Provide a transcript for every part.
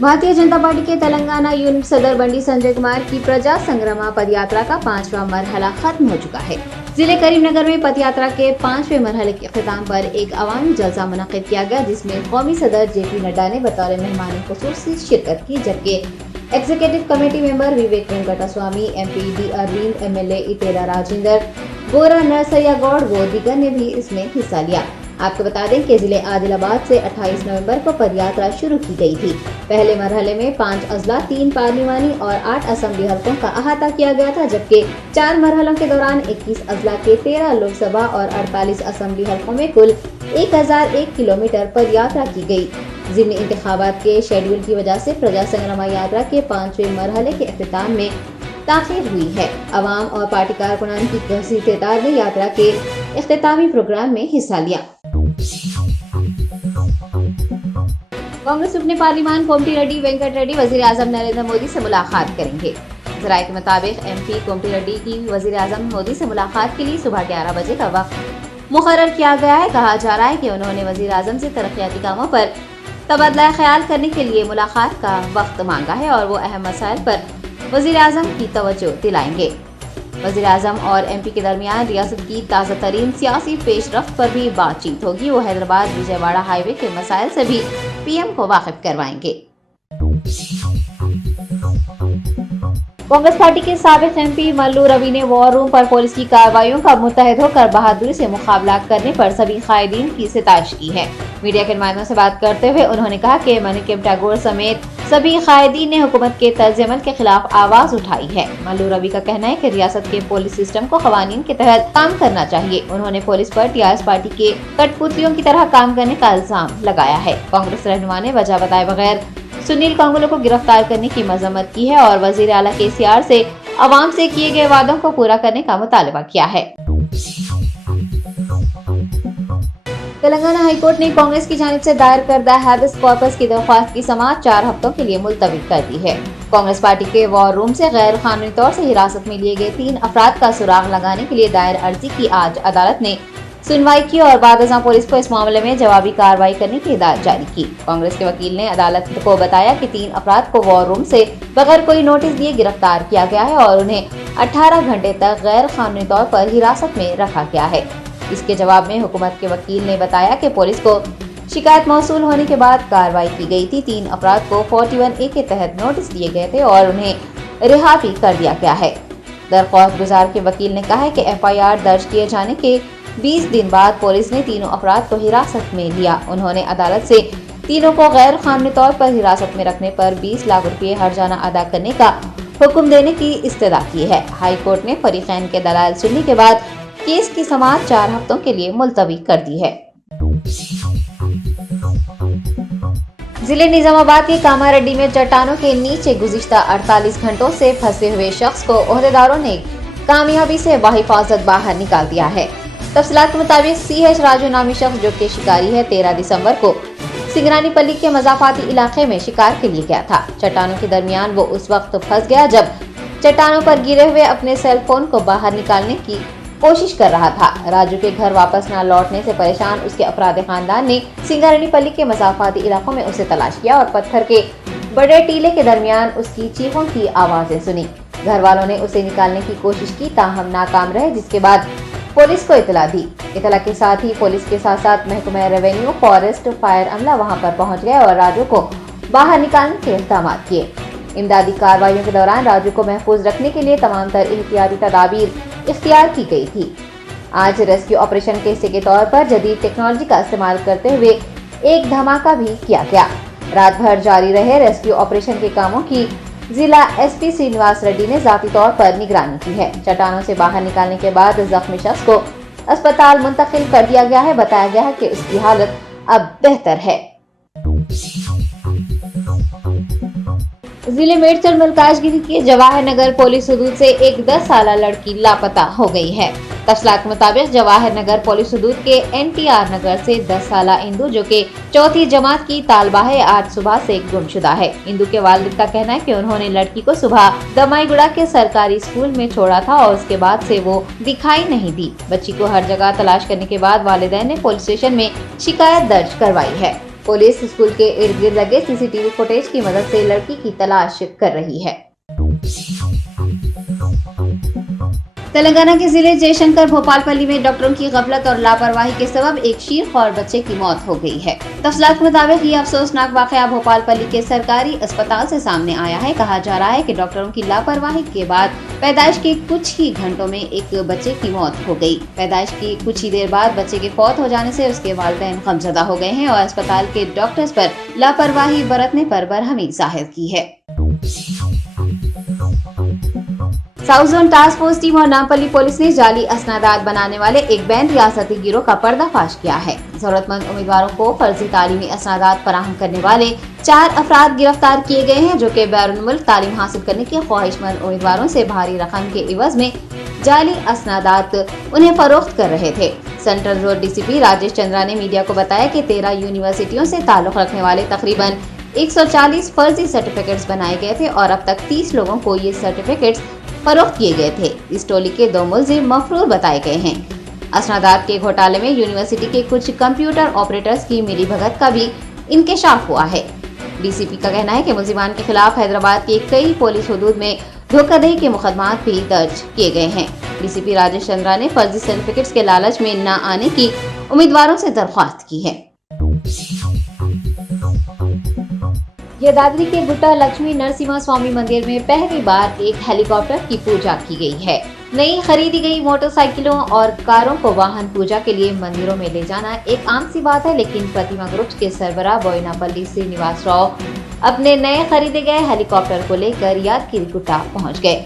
Bharatiya Janata party के Telangana unit सदर बंडी संजय कुमार की प्रजा संग्राम पद यात्रा का 5वां मरहला खत्म हो चुका है। जिले करीमनगर में पद यात्रा के 5वें मरहले के अख्ताम पर एक अवामी जलसा मुनक्किद किया गया, जिसमें कौमी सदर जेपी नड्डा ने बतौर मेहमान खुसूसी शिरकत की, जबकि executive committee member Vivek Venkataswamy, MP D Arvind, MLA Etela Rajender, Gora Narsaiah Gaur व दीगर ने भी इसमें हिस्सा लिया। आपको बता दें कि जिले आदिलाबाद से 28 नवंबर को पदयात्रा शुरू की गई थी। पहले मरहले में 5 अजला, 3 पार्लिमानी और 8 असेंबली हलकों का अहाता किया गया था, जबकि 4 मरहलों के दौरान 21 अजला के 13 लोकसभा और 48 असेंबली हलकों में कुल 1001 किलोमीटर पदयात्रा की गई। ज़िमनी इंतखाबात के शेड्यूल की वजह से प्रजा संग्राम यात्रा के 5वें मरहले के अख्ताम में ताख़ीर हुई है। अवाम और पार्टी कारकुनान की कसीर तादाद ने यात्रा के इख्तितामी प्रोग्राम में हिस्सा लिया। कांग्रेस रुकने पार्लिमान कोमटी रेड्डी वेंकट रेड्डी वजीर आजम नरेंद्र मोदी से मुलाकात करेंगे। जराये के मुताबिक MP कोमटी रेड्डी की वजीर आजम मोदी से मुलाकात के लिए सुबह 11 बजे का वक्त मुकर्रर किया गया है। कहा जा रहा है कि उन्होंने वजीर आजम से तरक्याती कामों पर तबादला ख्याल करने के लिए मुलाकात का वक्त मांगा है और वो अहम मसाइल पर वजीर आजम की तवज्जो दिलाएंगे। वजीर आजम और MP के दरमियान रियासत की ताज़ा तरीन सियासी पेशरफ्त पर भी बातचीत होगी। वो हैदराबाद विजयवाड़ा हाईवे के मसाइल से भी PM को वाकिफ करवाएंगे। कांग्रेस पार्टी के साबिक MP मल्लू रवि ने वॉर रूम पर पुलिस की कार्रवाइयों का मुत्तहद होकर बहादुरी से मुकाबला करने पर सभी कायदीन की सितारिश की है। मीडिया के नुमाइंदों से बात करते हुए उन्होंने कहा कि मणिकेम टैगोर समेत सभी कायदीन ने हुकूमत के तर्ज अमल के खिलाफ आवाज उठाई है। मल्लू रवि का कहना है कि रियासत के पुलिस सिस्टम को कवानीन के तहत काम करना चाहिए। उन्होंने पुलिस पर TRS पार्टी के कठपुतलियों की तरह काम करने का इल्जाम लगाया है। कांग्रेस रहनुमा ने वजह बताए बगैर सुनील कांगुलो को गिरफ्तार करने की मजम्मत की है और वजीर आला KCR से अवाम से किए गए वादों को पूरा करने का मुतालबा किया है। तेलंगाना हाईकोर्ट ने कांग्रेस की जानिब से दायर करदा हैबिस कॉर्पस की दरख्वास्त की समाअत 4 हफ्तों के लिए मुलतवी कर दी है। कांग्रेस पार्टी के वॉर रूम से गैर कानूनी तौर से हिरासत में लिए गए 3 अफराद का सुराग लगाने के लिए दायर अर्जी की आज अदालत ने सुनवाई की और बाद अज़ां पुलिस को इस मामले में जवाबी कार्रवाई करने की हिदायत जारी की। कांग्रेस के वकील ने अदालत को बताया कि 3 अफराद को वॉर रूम से बगैर कोई नोटिस दिए गिरफ्तार किया गया है और उन्हें 18 घंटे तक गैर कानूनी तौर पर हिरासत में रखा गया है। इसके जवाब में हुकूमत के वकील ने बताया कि पुलिस को शिकायत मौसूल होने के बाद कार्रवाई की गई थी। 3 अफराद को 41A के तहत नोटिस दिए गए थे और उन्हें रिहा भी कर दिया गया है। दरख्वास्त गुजार के वकील ने कहा है कि FIR दर्ज किए जाने के 20 दिन बाद पुलिस ने तीनों अफराद को हिरासत में लिया। उन्होंने अदालत से तीनों को गैर कानूनी तौर पर हिरासत में रखने पर 20 लाख रुपये हर्जाना अदा करने का हुक्म देने की इस्तदा की है। हाई कोर्ट ने फरीकैन के दलाल सुनने के बाद केस की समाअत 4 हफ्तों के लिए मुलतवी कर दी है। जिले निजामाबाद के कामारेड्डी में चट्टानों के नीचे गुज़िश्ता 48 घंटों से फंसे हुए शख्स को ओहदेदारों ने कामयाबी से बाहिफाजत बाहर निकाल दिया है। तफसीलात के मुताबिक CH राजू नामी शख्स जो कि शिकारी है 13 दिसंबर को सिंगरानी पल्ली के मजाफाती इलाके में शिकार के लिए गया था। चट्टानों के दरमियान वो उस वक्त फंस गया जब चट्टानों पर गिरे हुए अपने सेल फोन को बाहर निकालने की कोशिश कर रहा था। राजू के घर वापस न लौटने से परेशान उसके अफराद खानदान ने सिंगरानी पल्ली के मजाफाती इलाकों में उसे तलाश किया और पत्थर के बड़े टीले के दरमियान उसकी चीखों की आवाजें सुनी। घर वालों ने उसे निकालने की कोशिश की, ताहम नाकाम रहे, जिसके बाद पुलिस को इतला दी। इतला के साथ ही पुलिस के साथ साथ महकमा रेवेन्यू, फॉरेस्ट, फायर अमला वहां पर पहुंच गए और राजू को बाहर निकालने के इक़दाम किए। इमदादी कार्रवाइयों के दौरान राजू को महफूज रखने के लिए तमाम तर एहतियाती तदाबीर इख्तियार की गई थी। आज रेस्क्यू ऑपरेशन के हिस्से के तौर पर जदीद टेक्नोलॉजी का इस्तेमाल करते हुए एक धमाका भी किया गया। रात भर जारी रहे रेस्क्यू ऑपरेशन के कामों की जिला SP श्रीनिवास रेड्डी ने जाती तौर पर निगरानी की है। चट्टानों से बाहर निकालने के बाद जख्मी शख्स को अस्पताल मुंतकिल कर दिया गया है। बताया गया है कि उसकी हालत अब बेहतर है। जिले मेडचल मलकाजगिरी के जवाहर नगर पुलिस हदूद से एक 10 साला लड़की लापता हो गई है। तफसीलात के मुताबिक जवाहर नगर पुलिस हदूद के NTR नगर से 10 साला इंदु जो कि 4th जमात की तालबा है आज सुबह से गुमशुदा है। इंदु के वालिद का कहना है कि उन्होंने लड़की को सुबह दमाईगुड़ा के सरकारी स्कूल में छोड़ा था और उसके बाद से वो दिखाई नहीं दी। बच्ची को हर जगह तलाश करने के बाद वालिदैन ने पुलिस स्टेशन में शिकायत दर्ज करवाई है। पुलिस स्कूल के इर्द गिर्द लगे CCTV फुटेज की मदद से लड़की की तलाश कर रही है। तेलंगाना के जिले जयशंकर भोपालपल्ली में डॉक्टरों की गफलत और लापरवाही के सबब एक शीर-ख्वार बच्चे की मौत हो गई है। तफसीलात के मुताबिक ये अफसोसनाक वाकया भोपालपल्ली के सरकारी अस्पताल से सामने आया है। कहा जा रहा है कि डॉक्टरों की लापरवाही के बाद पैदाइश के कुछ ही घंटों में एक बच्चे की मौत हो गई। पैदाइश की कुछ ही देर बाद बच्चे के फौत हो जाने से उसके वालिदैन गमज़दा हो गए हैं और अस्पताल के डॉक्टर्स पर लापरवाही बरतने पर बरहमी जाहिर की है। South zone task force team और नामपल्ली पुलिस ने जाली असनादात बनाने वाले एक बैंड रियासती गिरोह का पर्दाफाश किया है। जरूरतमंद उम्मीदवारों को फर्जी तालीमी असनादात फराहम करने वाले 4 अफराद गिरफ्तार किए गए हैं, जो कि बैरून मुल्क तालीम हासिल करने के ख्वाहिशमंद उम्मीदवारों से भारी रकम के इवज में जाली असनादात उन्हें फरोख्त कर रहे थे। Central zone DCP Rajesh Chandra ने मीडिया को बताया कि 13 यूनिवर्सिटियों से ताल्लुक रखने वाले तकरीबन 140 फर्जी सर्टिफिकेट्स बनाए गए थे और अब तक 30 लोगों को ये सर्टिफिकेट्स फरोख्त किए गए थे। इस टोली के 2 मुलजिम मफरूर बताए गए हैं। असनादात के घोटाले में यूनिवर्सिटी के कुछ कंप्यूटर ऑपरेटर्स की मिलीभगत का भी इंकशाफ हुआ है। DCP का कहना है कि मुलजिमान के खिलाफ हैदराबाद के कई पुलिस हुदूद में धोखाधड़ी के मुकदमात भी दर्ज किए गए हैं। DCP राजेश चंद्रा ने फर्जी सर्टिफिकेट्स के लालच में न आने की उम्मीदवारों से दरख्वास्त की है। यदाद्री के गुट्टा लक्ष्मी नरसिम्हा स्वामी मंदिर में पहली बार एक हेलीकॉप्टर की पूजा की गई है। नई खरीदी गई मोटरसाइकिलों और कारों को वाहन पूजा के लिए मंदिरों में ले जाना एक आम सी बात है, लेकिन प्रतिमा ग्रुप्स के सरबराह बोयनापल्ली श्रीनिवास राव अपने नए खरीदे गए हेलीकॉप्टर को लेकर यादगिरी गुट्टा पहुंच गए।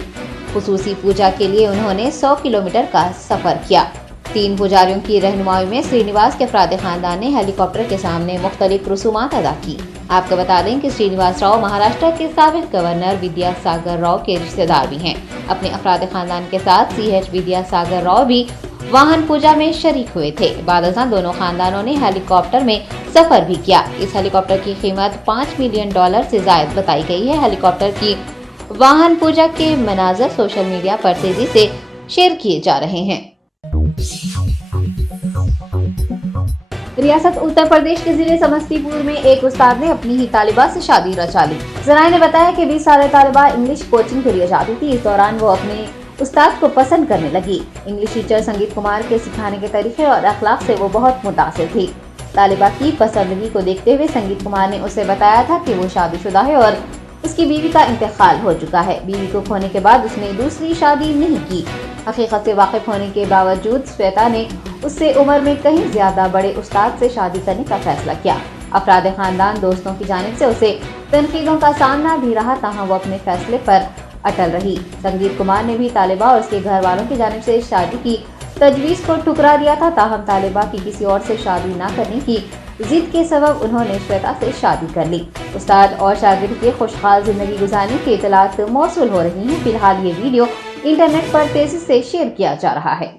खुसूसी पूजा के लिए उन्होंने 100 किलोमीटर का सफर किया। 3 पुजारियों की रहनुमाई में श्रीनिवास के अफराद खानदान ने हेलीकॉप्टर के सामने मुख्तलिफ रसूमात अदा की। आपको बता दें कि श्रीनिवास राव महाराष्ट्र के साबिक गवर्नर विद्यासागर राव के रिश्तेदार भी हैं। अपने अफराद खानदान के साथ CH विद्यासागर राव भी वाहन पूजा में शरीक हुए थे। बाद अज़ां दोनों खानदानों ने हेलीकॉप्टर में सफर भी किया। इस हेलीकॉप्टर की कीमत $5 मिलियन से जायद बताई गई है। हेलीकॉप्टर की वाहन पूजा के मनाज़र सोशल मीडिया पर तेजी से शेयर किए जा रहे हैं। रियासत उत्तर प्रदेश के जिले समस्तीपुर में एक उस्ताद ने अपनी ही तालिबा से शादी रचा ली। जराये ने बताया कि 20 साल तालिबा इंग्लिश कोचिंग के लिए जाती थी। इस दौरान वो अपने उस्ताद को पसंद करने लगी। इंग्लिश टीचर संगीत कुमार के सिखाने के तरीके और अखलाक से वो बहुत मुतासिर थी। तालिबा की पसंदगी को देखते हुए संगीत कुमार ने उसे बताया था कि वो शादीशुदा है और उसकी बीवी का इंतकाल हो चुका है। बीवी को खोने के बाद उसने दूसरी शादी नहीं की। हकीकत से वाकिफ होने के बावजूद श्वेता ने उससे उम्र में कहीं ज्यादा बड़े उस्ताद से शादी करने का फैसला किया। अफराद खानदान दोस्तों की जानिब से उसे तनकीदों का सामना भी रहा, ताहम वो अपने फैसले पर अटल रही। संगीत कुमार ने भी तालिबा और उसके घर वालों की जानिब से शादी की तजवीज़ को ठुकरा दिया था, ताहम तालिबा की किसी और से शादी न करने की जिद के सबब उन्होंने श्वेता से शादी कर ली। उस्ताद और शागिर्द के खुशहाल जिंदगी गुजारने की इतलात मौसूल हो रही हैं। फिलहाल ये वीडियो इंटरनेट पर तेजी से शेयर किया जा रहा है।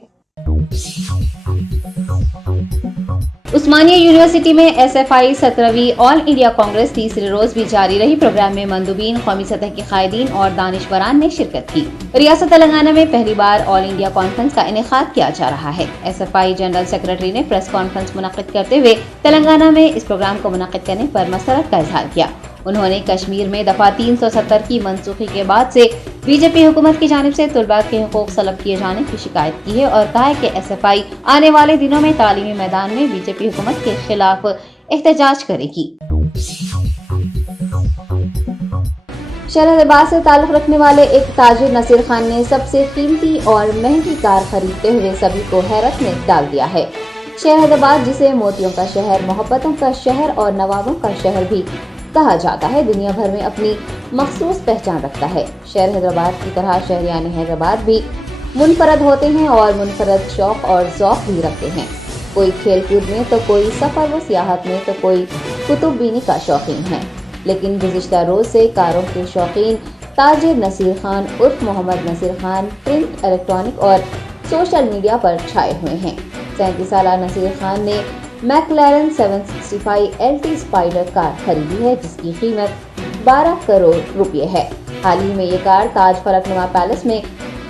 उस्मानिया यूनिवर्सिटी में SFI 17वीं ऑल इंडिया कांग्रेस तीसरे रोज भी जारी रही। प्रोग्राम में मंदुबीन, कौमी सतह के कायदीन और दानिशवरान ने शिरकत की। रियासत तेलंगाना में पहली बार ऑल इंडिया कॉन्फ्रेंस का इनेकाद किया जा रहा है। SFI जनरल सेक्रेटरी ने प्रेस कॉन्फ्रेंस मुनक्किद करते हुए तेलंगाना में इस प्रोग्राम को मुनक्किद करने पर मसरत का इजहार किया। उन्होंने कश्मीर में दफा 370 की मनसूखी के बाद से बीजेपी हुकूमत की जानिब से तुलबा के हुकूक सलब किए जाने की शिकायत की है और कहा है कि SFI आने वाले दिनों में तालीमी मैदान में बीजेपी हुकूमत के खिलाफ एहतजाज करेगी। शहर हैदराबाद से ताल्लुक रखने वाले एक ताजिर नसीर खान ने सबसे कीमती और महंगी कार खरीदते हुए सभी को हैरत में डाल दिया है। शहर हैदराबाद, जिसे मोतियों का शहर, मोहब्बतों का शहर और नवाबों का शहर भी कहा जाता है, दुनिया भर में अपनी मखसूस पहचान रखता है। शहर हैदराबाद की तरह शहरियान हैदराबाद भी मुनफरद होते हैं और मुनफरद शौक और ज़ौक़ भी रखते हैं। कोई खेल कूद में तो कोई सफ़र व सियाहत में तो कोई कुतुब बीनी का शौकीन है। लेकिन गुज़िश्ता रोज़ से कारों के शौकीन ताजिर नसीर खान उर्फ मोहम्मद नसीर खान प्रिंट, इलेक्ट्रॉनिक और सोशल मीडिया पर छाए हुए हैं। 37 साल नसीर खान ने मैकलैरन 765 LT स्पाइडर कार खरीदी है, जिसकी कीमत 12 करोड़ रुपए है। हाल ही में ये कार ताज फलकनुमा पैलेस में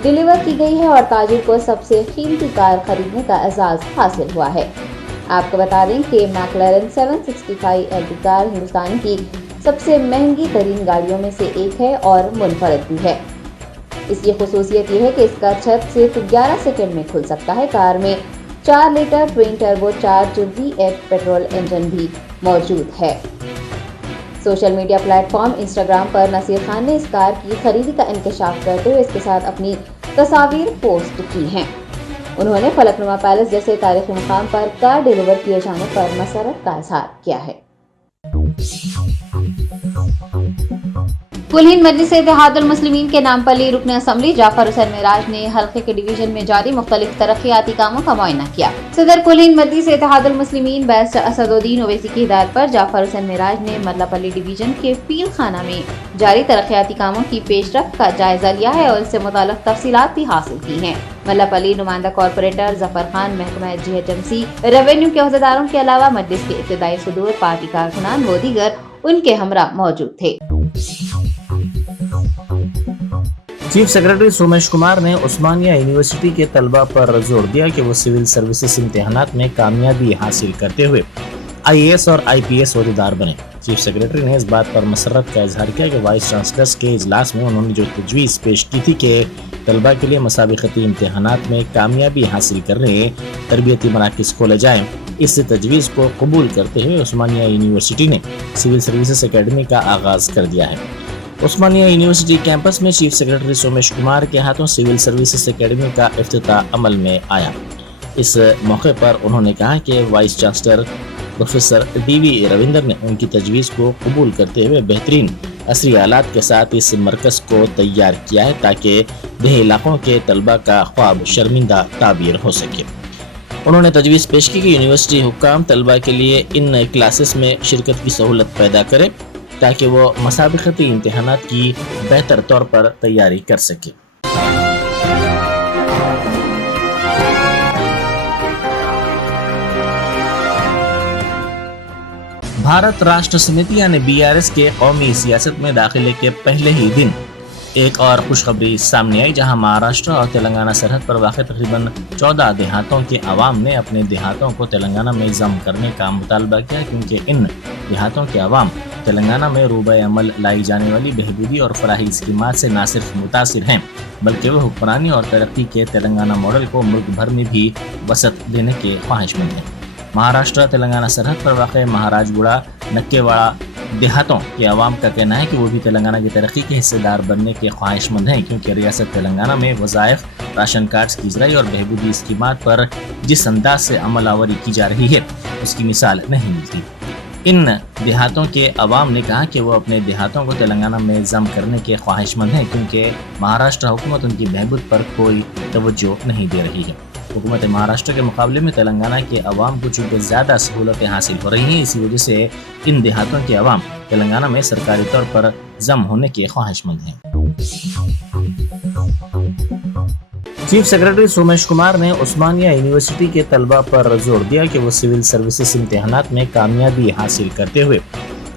डिलीवर की गई है और ताजिर को सबसे कीमती कार खरीदने का एजाज हासिल हुआ है। آپ کو بتا دیں کہ میکلارن 765 LT کار ہندوستان کی سب سے مہنگی ترین گاڑیوں میں سے ایک ہے اور منفرد بھی ہے۔ اس کی خصوصیت یہ ہے کہ اس کا چھت صرف 11 سیکنڈ میں کھل سکتا ہے۔ کار میں 4 litre twin turbo charge V8 petrol engine بھی موجود ہے۔ Social media platform Instagram پر نصیر خان نے اس کار کی خریدی کا انکشاف کرتے ہوئے اس کے ساتھ اپنی تصاویر پوسٹ کی ہیں۔ انہوں نے فلک نما پیلس جیسے تاریخی مقام پر کار ڈیلیور کیے جانے پر مسرت کا اظہار کیا ہے۔ کل ہند مجلس اتحاد المسلمین کے نامپلی رکن اسمبلی جعفر حسین معراج نے حلقے کے ڈویژن میں جاری مختلف ترقیاتی کاموں کا معائنہ کیا۔ صدر کل ہند مجلس اتحاد المسلمین بیرسٹر اسد الدین اویسی کی ہدایت پر جعفر حسین معراج نے مدلاپلی ڈویژن کے فیل خانہ میں جاری ترقیاتی کاموں کی پیش رفت کا جائزہ لیا ہے اور اس سے متعلق تفصیلات بھی حاصل کی ہیں۔ مدلاپلی نمائندہ کارپوریٹر ظفر خان، محکمہ GHMC ریونیو کے عہدیداروں کے علاوہ مجلس کے ابتدائی صدور، پارٹی کارکنان و دیگر ان کے ہمراہ موجود تھے۔ چیف سیکرٹری سومیش کمار نے عثمانیہ یونیورسٹی کے طلبہ پر زور دیا کہ وہ سول سروسز امتحانات میں کامیابی حاصل کرتے ہوئے IAS اور IPS عہدیدار بنے۔ چیف سیکرٹری نے اس بات پر مسرت کا اظہار کیا کہ وائس چانسلرز کے اجلاس میں انہوں نے جو تجویز پیش کی تھی کہ طلبہ کے لیے مسابقتی امتحانات میں کامیابی حاصل کرنے تربیتی مراکز کھولے جائیں، اس تجویز کو قبول کرتے ہوئے عثمانیہ یونیورسٹی نے سول سروسز اکیڈمی کا آغاز کر دیا ہے۔ عثمانیہ یونیورسٹی کیمپس میں چیف سیکرٹری سومیش کمار کے ہاتھوں سول سروسز اکیڈمی کا افتتاح عمل میں آیا۔ اس موقع پر انہوں نے کہا کہ vice chancellor professor DV Ravinder نے ان کی تجویز کو قبول کرتے ہوئے بہترین عصری آلات کے ساتھ اس مرکز کو تیار کیا ہے تاکہ دیہی علاقوں کے طلبہ کا خواب شرمندہ تعبیر ہو سکے۔ انہوں نے تجویز پیش کی کہ یونیورسٹی حکام طلبہ کے لیے ان کلاسز میں شرکت کی سہولت پیدا کرے تاکہ وہ مسابقتی امتحانات کی بہتر طور پر تیاری کر سکے۔ بھارت راشٹر سمیتی یعنی BRS کے قومی سیاست میں داخلے کے پہلے ہی دن ایک اور خوشخبری سامنے آئی، جہاں مہاراشٹر اور تلنگانہ سرحد پر واقع تقریباً 14 دیہاتوں کے عوام نے اپنے دیہاتوں کو تلنگانہ میں ضم کرنے کا مطالبہ کیا، کیونکہ ان دیہاتوں کے عوام تلنگانہ میں روبہ عمل لائی جانے والی بہبودی اور فلاحی اسکیمات سے نہ صرف متاثر ہیں بلکہ وہ حکمرانی اور ترقی کے تلنگانہ ماڈل کو ملک بھر میں بھی وسعت دینے کے خواہش مند ہیں۔ مہاراشٹر تلنگانہ سرحد پر واقع مہاراج گوڑا نکے واڑا دیہاتوں کے عوام کا کہنا ہے کہ وہ بھی تلنگانہ کی ترقی کے حصے دار بننے کے خواہش مند ہیں، کیونکہ ریاست تلنگانہ میں وظائف، راشن کارڈز کی اجرائی اور بہبودی اسکیمات پر جس انداز سے عمل آوری کی جا رہی ہے اس کی مثال نہیں ملتی۔ ان دیہاتوں کے عوام نے کہا کہ وہ اپنے دیہاتوں کو تلنگانہ میں ضم کرنے کے خواہش مند ہیں، کیونکہ مہاراشٹر حکومت ان کی بہبود پر کوئی توجہ نہیں دے رہی ہے۔ حکومت مہاراشٹر کے مقابلے میں تلنگانہ کے عوام کو چونکہ زیادہ سہولتیں حاصل ہو رہی ہیں، اسی وجہ سے ان دیہاتوں کے عوام تلنگانہ میں سرکاری طور پر ضم ہونے کے خواہش مند ہیں۔ چیف سیکرٹری سومیش کمار نے عثمانیہ یونیورسٹی کے طلبہ پر زور دیا کہ وہ سول سروسز امتحانات میں کامیابی حاصل کرتے ہوئے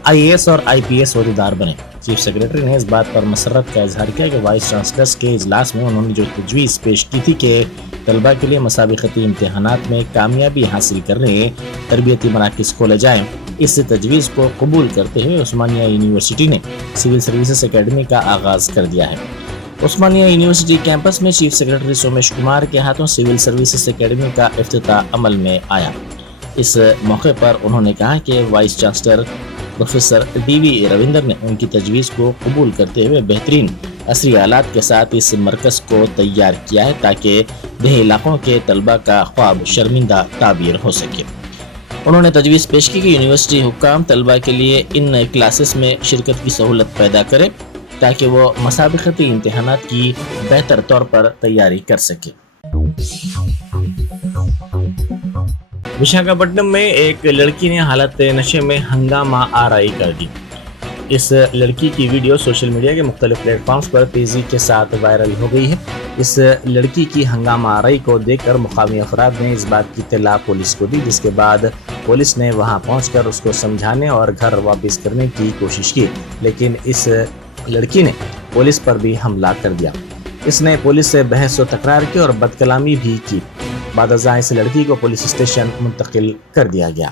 IAS اور IPS عہدیدار بنے۔ چیف سیکرٹری نے اس بات پر مسرت کا اظہار کیا کہ وائس چانسلرز کے اجلاس میں انہوں نے جو تجویز پیش کی تھی کہ طلبہ کے لیے مسابقتی امتحانات میں کامیابی حاصل کرنے تربیتی مراکز کھولے جائیں، اس تجویز کو قبول کرتے ہوئے عثمانیہ یونیورسٹی نے سول سروسز اکیڈمی کا آغاز کر دیا ہے۔ عثمانیہ یونیورسٹی کیمپس میں چیف سیکرٹری سومیش کمار کے ہاتھوں سول سروسز اکیڈمی کا افتتاح عمل میں آیا۔ اس موقع پر انہوں نے کہا کہ vice chancellor professor DV Ravinder نے ان کی تجویز کو قبول کرتے ہوئے بہترین عصری آلات کے ساتھ اس مرکز کو تیار کیا ہے تاکہ دیہی علاقوں کے طلبہ کا خواب شرمندہ تعبیر ہو سکے۔ انہوں نے تجویز پیش کی کہ یونیورسٹی حکام طلبہ کے لیے ان کلاسز میں شرکت کی سہولت پیدا کرے تاکہ وہ مسابقتی امتحانات کی بہتر طور پر تیاری کر سکے۔ وشاکھاپٹنم میں ایک لڑکی نے حالت نشے میں ہنگامہ آرائی کر دی۔ اس لڑکی کی ویڈیو سوشل میڈیا کے مختلف پلیٹ فارمز پر تیزی کے ساتھ وائرل ہو گئی ہے۔ اس لڑکی کی ہنگامہ آرائی کو دیکھ کر مقامی افراد نے اس بات کی اطلاع پولیس کو دی، جس کے بعد پولیس نے وہاں پہنچ کر اس کو سمجھانے اور گھر واپس کرنے کی کوشش کی، لیکن اس لڑکی نے پولیس پر بھی حملہ کر دیا۔ اس نے پولیس سے بحث و تکرار کی اور بد کلامی بھی کی۔ بعد ازاں اس لڑکی کو پولیس اسٹیشن منتقل کر دیا گیا۔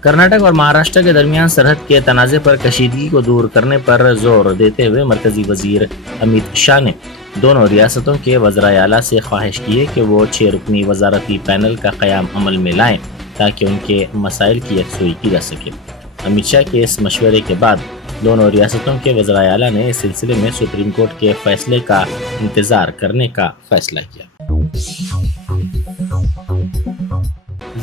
کرناٹک اور مہاراشٹر کے درمیان سرحد کے تنازع پر کشیدگی کو دور کرنے پر زور دیتے ہوئے مرکزی وزیر امیت شاہ نے دونوں ریاستوں کے وزرائے اعلیٰ سے خواہش کی ہے کہ وہ 6 رکنی وزارتی پینل کا قیام عمل میں لائیں تاکہ ان کے مسائل کی یکسوئی کی جا سکے۔ امیت شاہ کے اس مشورے کے بعد دونوں ریاستوں کے وزرائے اعلیٰ نے اس سلسلے میں سپریم کورٹ کے فیصلے کا انتظار کرنے کا فیصلہ کیا۔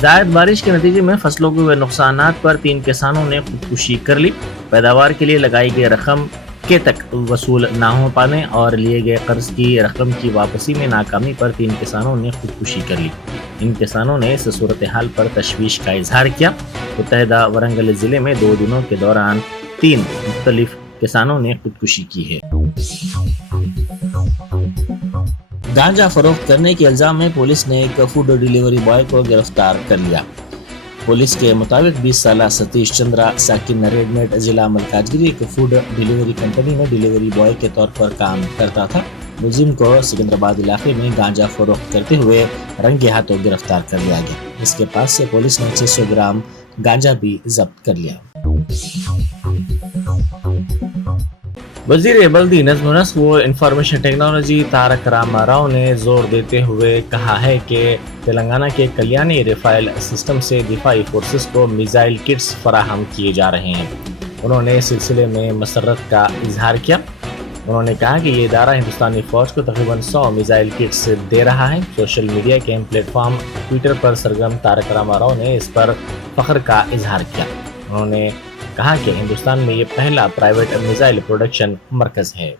زائد بارش کے نتیجے میں فصلوں کو ہوئے نقصانات پر 3 کسانوں نے خودکشی کر لی۔ پیداوار کے لیے لگائی گئی رقم کے تک وصول نہ ہو پانے اور لیے گئے قرض کی رقم کی واپسی میں ناکامی پر 3 کسانوں نے خودکشی کر لی۔ ان کسانوں نے اس صورتحال پر تشویش کا اظہار کیا۔ متحدہ ورنگل ضلع میں 2 دنوں کے دوران 3 مختلف کسانوں نے خودکشی کی ہے۔ گانجا فروخت کرنے کے الزام میں پولیس نے ایک فوڈ ڈیلیوری بوائے کو گرفتار کر لیا۔ پولیس کے مطابق 20 سالہ ستیش چندرا ساکن ریڈ میٹ ضلع ملکاجگیری ایک فوڈ ڈیلیوری کمپنی میں ڈیلیوری بوائے کے طور پر کام کرتا تھا۔ ملزم کو سکندرآباد علاقے میں گانجا فروخت کرتے ہوئے رنگے ہاتھوں گرفتار کر لیا گیا۔ اس کے پاس سے پولیس نے 600 گرام گانجا بھی ضبط کر لیا۔ وزیر بلدی نظم و نسق و انفارمیشن ٹیکنالوجی تارک راما راؤ نے زور دیتے ہوئے کہا ہے کہ تلنگانہ کے کلیانی ریفائل سسٹم سے دفاعی فورسز کو میزائل کٹس فراہم کیے جا رہے ہیں۔ انہوں نے اس سلسلے میں مسرت کا اظہار کیا۔ انہوں نے کہا کہ یہ ادارہ ہندوستانی فوج کو تقریباً 100 میزائل کٹس دے رہا ہے۔ سوشل میڈیا کے اہم پلیٹ فارم ٹویٹر پر سرگرم تارک راما راؤ نے اس پر فخر کا اظہار کیا۔ انہوں نے کہا کہ ہندوستان میں یہ پہلا پرائیویٹ میزائل پروڈکشن مرکز ہے۔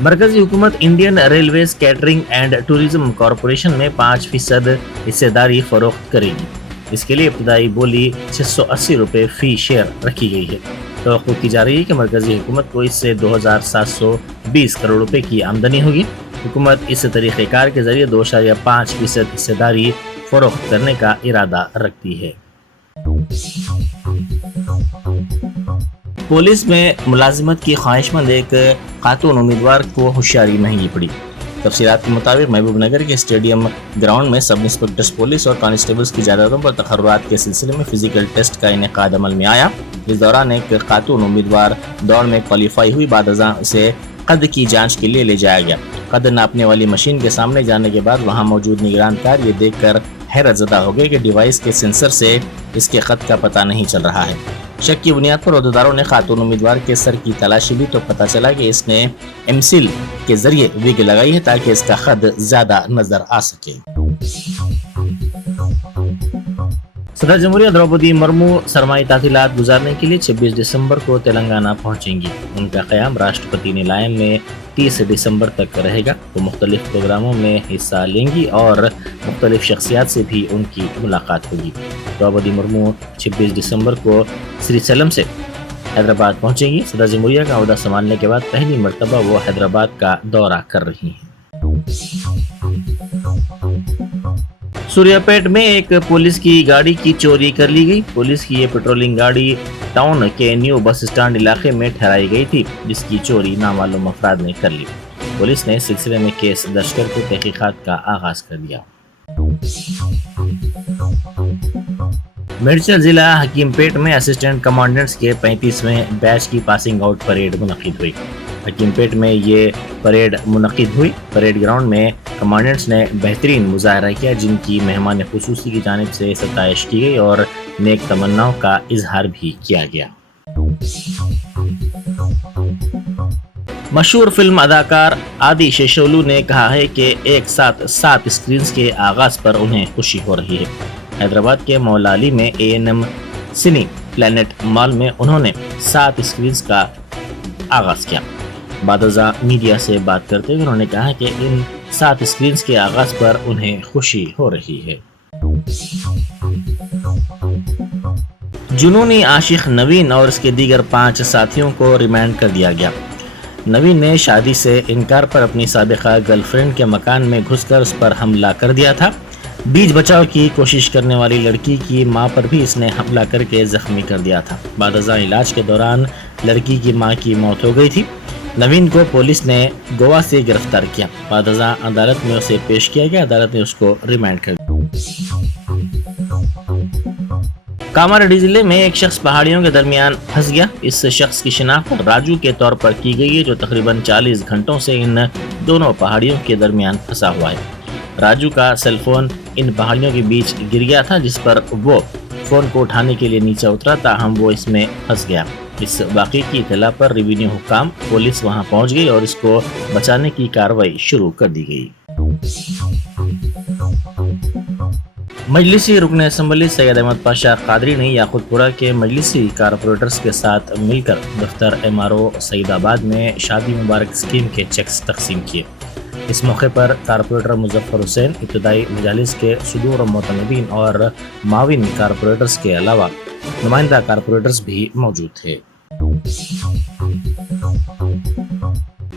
مرکزی حکومت Indian railways catering and tourism corporation میں 5% حصہ داری فروخت کرے گی۔ اس کے لیے ابتدائی بولی 680 روپے فی شیئر رکھی گئی ہے۔ توقع کی جا رہی ہے کہ مرکزی حکومت کو اس سے 2720 کروڑ روپے کی آمدنی ہوگی۔ حکومت اس طریقہ کار کے ذریعے 2.5% حصہ داری فروخت کرنے کا ارادہ رکھتی ہے۔ پولیس میں ملازمت کی خواہش مند ایک خاتون امیدوار کو ہوشیاری مہنگی پڑی۔ تفصیلات کے مطابق محبوب نگر کے اسٹیڈیم گراؤنڈ میں سب انسپکٹرز پولیس اور کانسٹیبلز کی جائیدادوں پر تقررات کے سلسلے میں فزیکل ٹیسٹ کا انعقاد عمل میں آیا۔ اس دوران ایک خاتون امیدوار دوڑ میں کوالیفائی ہوئی، بعد ازاں اسے قد کی جانچ کے لیے لے جایا گیا۔ قد ناپنے والی مشین کے سامنے جانے کے بعد وہاں موجود نگران کار یہ دیکھ کر حیرت زدہ ہو گئے کہ ڈیوائس کے سینسر سے اس کے قد کا پتہ نہیں چل رہا ہے۔ شک کی بنیاد پر عہدیداروں نے خاتون امیدوار کے سر کی تلاشی لی تو پتہ چلا کہ اس نے ایمسل کے ذریعے وگ لگائی ہے تاکہ اس کا قد زیادہ نظر آ سکے۔ صدر جمہوریہ دروپدی مرمو سرمائی تعطیلات گزارنے کے لیے 26 دسمبر کو تلنگانہ پہنچیں گی۔ ان کا قیام راشٹرپتی نیلائم میں 30 دسمبر تک رہے گا۔ وہ مختلف پروگراموں میں حصہ لیں گی اور مختلف شخصیات سے بھی ان کی ملاقات ہوگی۔ دروپدی مرمو 26 دسمبر کو سری سیلم سے حیدرآباد پہنچیں گی۔ صدر جمہوریہ کا عہدہ سنبھالنے کے بعد پہلی مرتبہ وہ حیدرآباد کا دورہ کر رہی ہیں۔ سوریا پیٹ میں ایک پولیس کی گاڑی کی چوری کر لی گئی۔ پولیس کی یہ پیٹرولنگ گاڑی ٹاؤن کے نیو بس اسٹینڈ علاقے میں ٹھہرائی گئی تھی، جس کی چوری نامعلوم افراد نے کر لی۔ پولیس نے اس سلسلے میں کیس درج کر کے تحقیقات کا آغاز کر دیا۔ میڈیچل ضلع حکیم پیٹ میں اسسٹنٹ کمانڈنٹس کے 35ویں بیچ کی پاسنگ آؤٹ پریڈ منعقد ہوئی۔ حکیم پیٹ میں یہ پریڈ منعقد ہوئی۔ پریڈ گراؤنڈ میں کمانڈنٹس نے بہترین مظاہرہ کیا، جن کی مہمان خصوصی کی جانب سے ستائش کی گئی اور نیک تمناؤں کا اظہار بھی کیا گیا۔ مشہور فلم اداکار آدی شیشولو نے کہا ہے کہ ایک ساتھ 7 اسکرینز کے آغاز پر انہیں خوشی ہو رہی ہے۔ حیدرآباد کے مولا علی میں A&M سنی پلانٹ مال میں انہوں نے 7 اسکرینز کا آغاز کیا۔ بعد ازاں میڈیا سے بات کرتے ہوئے انہوں نے کہا کہ ان 7 اسکرینز کے آغاز پر انہیں خوشی ہو رہی ہے۔ جنونی عاشق نوین اور اس کے دیگر 5 ساتھیوں کو ریمانڈ کر دیا گیا۔ نوین نے شادی سے انکار پر اپنی سابقہ گرل فرینڈ کے مکان میں گھس کر اس پر حملہ کر دیا تھا۔ بیچ بچاؤ کی کوشش کرنے والی لڑکی کی ماں پر بھی اس نے حملہ کر کے زخمی کر دیا تھا۔ بعد ازاں علاج کے دوران لڑکی کی ماں کی موت ہو گئی تھی۔ नवीन को पुलिस ने गोवा से गिरफ्तार किया। बाद अज़ां अदालत में उसे पेश किया गया। अदालत ने उसको रिमांड कर दिया। कामारेड्डी जिले में एक शख्स पहाड़ियों के दरमियान फंस गया। इस शख्स की शिनाख्त राजू के तौर पर की गई है, जो तकरीबन 40 घंटों से इन दोनों पहाड़ियों के दरमियान फंसा हुआ है। राजू का सेल फोन इन पहाड़ियों के बीच गिर गया था, जिस पर वो फोन को उठाने के लिए नीचे उतरा, ताहम वो इसमें फंस गया। इस वाक़े की इत्तला पर रेवेन्यू हुक्काम पुलिस वहां पहुंच गई और इसको बचाने की कार्रवाई शुरू कर दी गई। मजलिसी रुकन असम्बली सैयद अहमद पाशा कादरी ने याकूतपुरा के मजलिसी कारपोरेटर्स के साथ मिलकर दफ्तर MRO सईदाबाद में शादी मुबारक स्कीम के चेक्स तकसीम किए। इस मौके पर कारपोरेटर मुजफ्फर हुसैन, इब्तदाई मजालिस के सदूर मोतमदीन और माविन कारपोरेटर्स के अलावा नुमाइंदा कारपोरेटर्स भी मौजूद थे।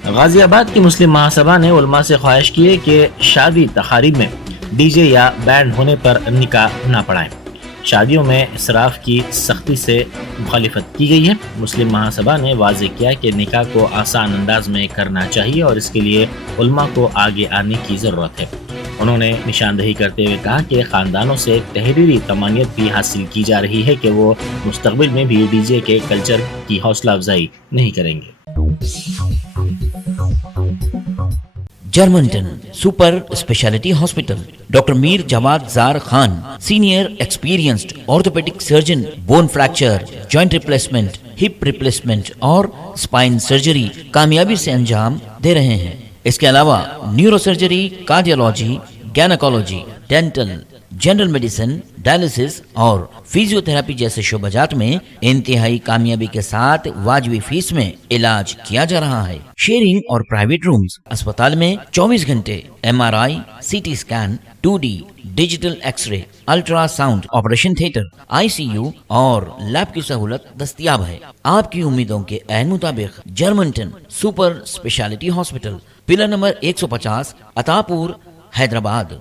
गाजियाबाद की मुस्लिम महासभा ने उलमा से ख्वाहिश की है कि शादी तकारीब में डीजे या बैंड होने पर निकाह न पढ़ाएं। शादियों में इसराफ की सख्ती से मुखालिफत की गई है। मुस्लिम महासभा ने वाज़ेह किया कि निकाह को आसान अंदाज में करना चाहिए और इसके लिए उलमा को आगे आने की ज़रूरत है। उन्होंने निशानदही करते हुए कहा कि ख़ानदानों से तहरीरी तमानियत भी हासिल की जा रही है कि वो मुस्तक़बिल में भी डीजे के कल्चर की हौसला अफजाई नहीं करेंगे। Germanton super speciality hospital, doctor Mir Jawad Zar Khan, senior experienced orthopaedic surgeon, bone fracture, joint replacement, hip replacement और स्पाइन सर्जरी कामयाबी से अंजाम दे रहे हैं। इसके अलावा neuro surgery, cardiology, gynaecology, dental, general medicine, dialysis और फिजियोथेरेपी जैसे शोबाजात में इंतहाई कामयाबी के साथ वाजिबी फीस में इलाज किया जा रहा है। शेयरिंग और प्राइवेट रूम्स, अस्पताल में 24 घंटे MRI, CT scan, 2D digital x ray, ultrasound, operation theatre, ICU और लैब की सहूलत दस्तयाब है। आपकी उम्मीदों के ऐन मुताबिक Germanten super speciality hospital, pillar number 150, Attapur, Hyderabad.